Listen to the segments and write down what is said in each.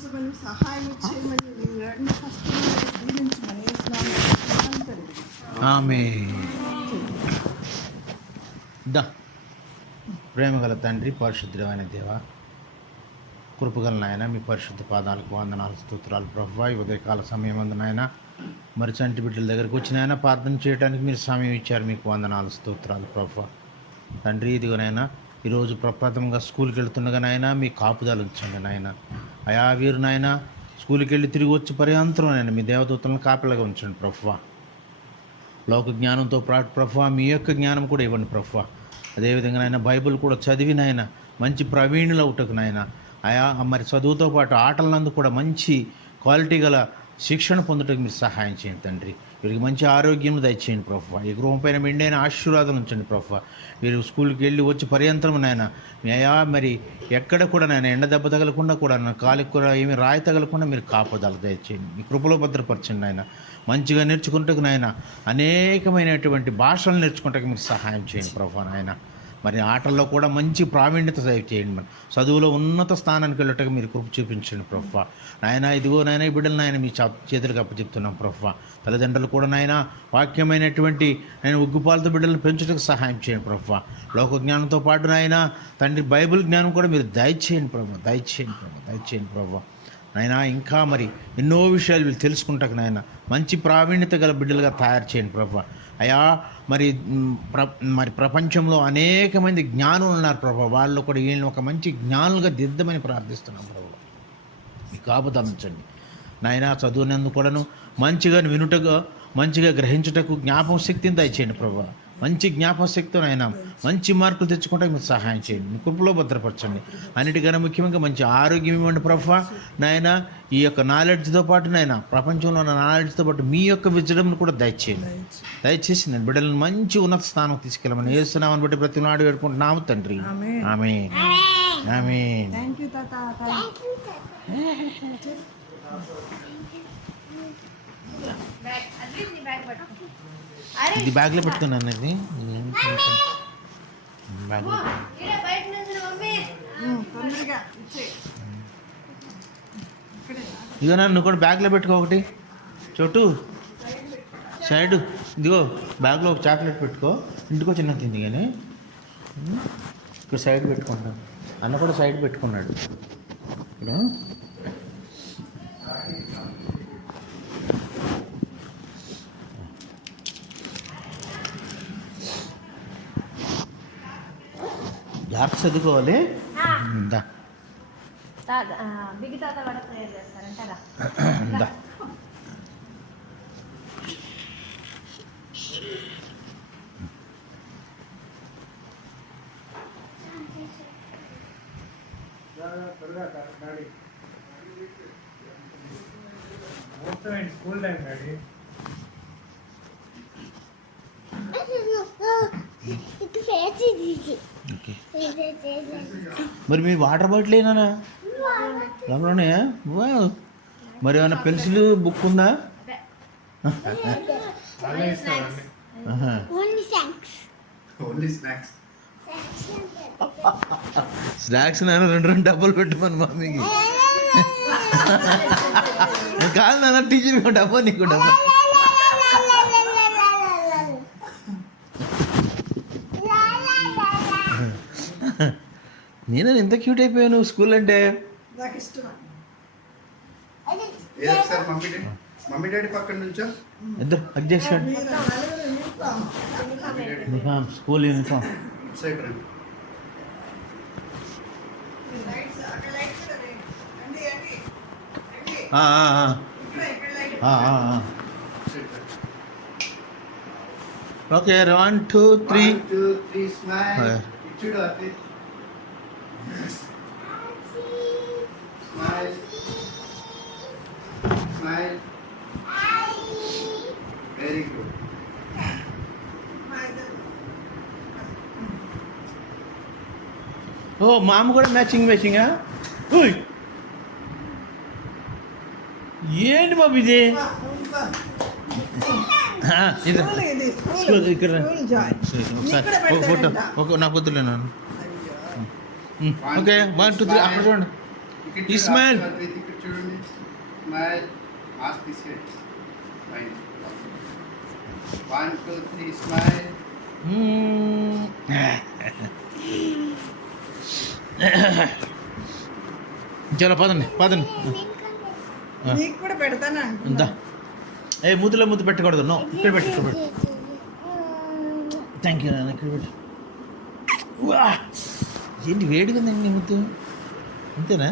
ఉంచమని సహాయం చేయమని రెండు హస్తాలను దీవించమని ఆమేన్. ప్రేమగల తండ్రి, పరిశుద్ధమైన దేవ, కృపగల నాయన, మీ పరిశుద్ధ పాదాలకు వందనాలు, స్తోత్రాలు ప్రభువా. ఈ ఉదయకాల సమయం అందు నాయన మరి చంటి బిడ్డల దగ్గరికి వచ్చిన ఆయన ప్రార్థన చేయడానికి మీరు సమయం ఇచ్చారు. మీకు వందనాలు, స్తోత్రాలు ప్రభువా. తండ్రి, ఇదిగోనైనా ఈరోజు ప్రప్రథమంగా స్కూల్కి వెళ్తుండగా నాయన మీ కాపుదలు ఉంచండి నాయన. అయా వీరు నాయన స్కూల్కి వెళ్ళి తిరిగి వచ్చి పర్యంతరం నాయన మీ దేవదూతలను కాపలాగా ఉంచండి ప్రభువా. లోక జ్ఞానంతో ప్రభువా మీ యొక్క జ్ఞానం కూడా ఇవ్వండి ప్రభువా. అదేవిధంగా నాయన బైబిల్ కూడా చదివి నాయన మంచి ప్రవీణులు అవుటకు నాయన ఆయా మరి చదువుతో పాటు ఆటలందు కూడా మంచి క్వాలిటీ గల శిక్షణ పొందుటకు మీరు సహాయం చేయండి తండ్రి. వీరికి మంచి ఆరోగ్యం దయచేయండి ప్రభువా. ఈ గృహం పైన మెండైన ఆశీర్వాదం ఉంచండి ప్రభువా. వీరు స్కూల్కి వెళ్ళి వచ్చి పర్యంతరం నాయన మీ అయా మరి ఎక్కడ కూడా నాయన ఎండ దెబ్బ తగలకుండా కూడా కాలికి కూడా ఏమి రాయి తగలకుండా మీరు కాపుదల దయచేయండి. మీ కృపలో భద్రపరచండి నాయన. మంచిగా నేర్చుకుంటకు నాయన అనేకమైనటువంటి భాషలు నేర్చుకుంటకు మీరు సహాయం చేయండి ప్రభువా నాయన. మరి ఆటల్లో కూడా మంచి ప్రావీణ్యత చేయండి. మరి చదువులో ఉన్నత స్థానానికి వెళ్ళటకు మీరు కృప చూపించండి ప్రభువా నాయన. ఇదిగో నాయన ఈ బిడ్డలు నాయన మీ చేతులకు అప్పచెప్తున్నాం ప్రభువా. తల్లిదండ్రులు కూడా నాయన వాక్యమైనటువంటి నేను ఉగ్గుపాలతో బిడ్డలను పెంచుటకు సహాయం చేయండి ప్రభువా. లోక జ్ఞానంతో పాటు నాయన తండ్రి బైబిల్ జ్ఞానం కూడా మీరు దయచేయండి ప్రభువా. దయచేయండి ప్రభువా నాయన. ఇంకా మరి ఎన్నో విషయాలు వీళ్ళు తెలుసుకుంటాక నాయన మంచి ప్రావీణ్యత గల బిడ్డలుగా తయారు చేయండి ప్రభువా. అయా మరి ప్రపంచంలో అనేక మంది జ్ఞానులు ఉన్నారు ప్రభా. వాళ్ళు కూడా వీళ్ళని ఒక మంచి జ్ఞానులుగా దిద్దమని ప్రార్థిస్తున్నాం ప్రభు. మీ కాపుదలించండి నాయన. చదువునందుకు కూడాను మంచిగా వినుటగా మంచిగా గ్రహించుటకు జ్ఞాపక శక్తిని దయచేయండి ప్రభు. మంచి జ్ఞాపక శక్తితో నాయన మంచి మార్కులు తెచ్చుకుంటే మీరు సహాయం చేయండి. మీ కృపలో భద్రపరచండి. అన్నిటికన్నా ముఖ్యంగా మంచి ఆరోగ్యం ఇవ్వండి ప్రభు నాయన. ఈ యొక్క నాలెడ్జ్తో పాటు నాయన ప్రపంచంలో ఉన్న నాలెడ్జ్తో పాటు మీ యొక్క విజడంను కూడా దయచేసి నేను బిడ్డలను మంచి ఉన్నత స్థానం తీసుకెళ్ళమని యేసునామమును బట్టి ప్రతి నాడు వేడుకుంటున్నాము తండ్రి. ఆమేన్. ఆమేన్. ఇది బ్యాగ్లో పెట్టుకున్నాను. ఇది బ్యాగ్లో ఇదిగో నువ్వు కూడా బ్యాగ్లో పెట్టుకో. ఒకటి చోటు సైడ్ ఇదిగో బ్యాగ్లో ఒక చాక్లెట్ పెట్టుకో. ఇంటికో చిన్న తింది కానీ ఇక్కడ సైడ్ పెట్టుకుంటాను. అన్న కూడా సైడ్ పెట్టుకున్నాడు. ఇక్కడ జాగ్రత్త చదువుకోవాలి. School time daddy. మరి మీ వాటర్ బాటిల్ ఏనా లోనే? మరి ఏమైనా పెన్సిల్ బుక్ ఉందా? స్నాక్స్ నాన్న రెండు డబ్బాలు పెట్టమని మమ్మీకి. కాదు నాన్న టీచర్ డబ్బా నీకు డబ్బా. నేను ఎంత క్యూట్ అయిపోయాను స్కూల్ అంటే. ఇద్దరు adjust school uniform. Okay 1 2 3 Smile. Smile. Very good. ఓ మా అమ్మ కూడా మ్యాచింగా? ఏంటి బాబు ఇది? స్కూల్ ఇక్కడ ఒకసారి ఫోటో ఒక నా పొద్దులేను. ఓకే 1 2 3 అక్కడ చూడండి. ఇక్కడ ఈ స్మైల్. అద్వైత్ ఇక్కడ చూడండి. స్మైల్. మాస్క్ తీసేయండి. ఫైన్. 1 2 3 స్మైల్. చలో పదండి పదండి. నీకు కూడా పెడతానా ఇందా ఏ ముద్దులో ముద్దు పెట్టకూడదు. నో ఇక్కడ పెట్టు ఇక్కడ పెట్టు. థ్యాంక్ యూ నాన్న ఇక్కడ పెట్టు. వా ఏంటి వేడిగా ఉందండి నీ ముద్దు అంతేనా?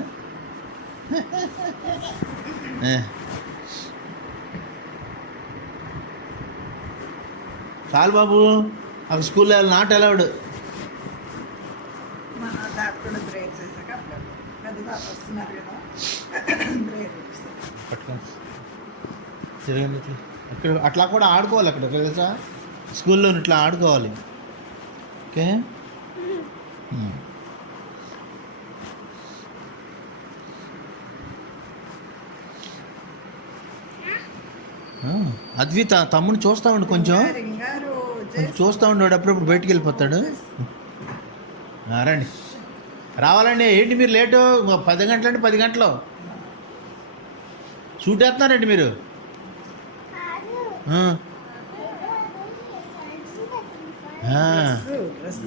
చాలు బాబు అక్కడ స్కూల్లో నాట్ అలౌడ్. మా తాత కూడా బ్రేక్ చేశాక అప్పుడు పెద్ద తాత వస్తున్నారు కదా బ్రేక్ చేస్తారు. పట్టుకోండి తిరగండి ఇట్లా. అక్కడ అట్లా కూడా ఆడుకోవాలి అక్కడ తెలుసా, స్కూల్లో ఇట్లా ఆడుకోవాలి. ఓకే అద్విత తమ్ముని చూస్తా ఉండు కొంచెం రింగారు కొంచెం చూస్తూ ఉండేవాడు అప్పుడప్పుడు బయటికి వెళ్ళిపోతాడు. రండి రావాలండి. ఏంటి మీరు లేటు? 10 గంటలండి 10 గంటలు షూట్ వేస్తున్నారండి మీరు. డ్రెస్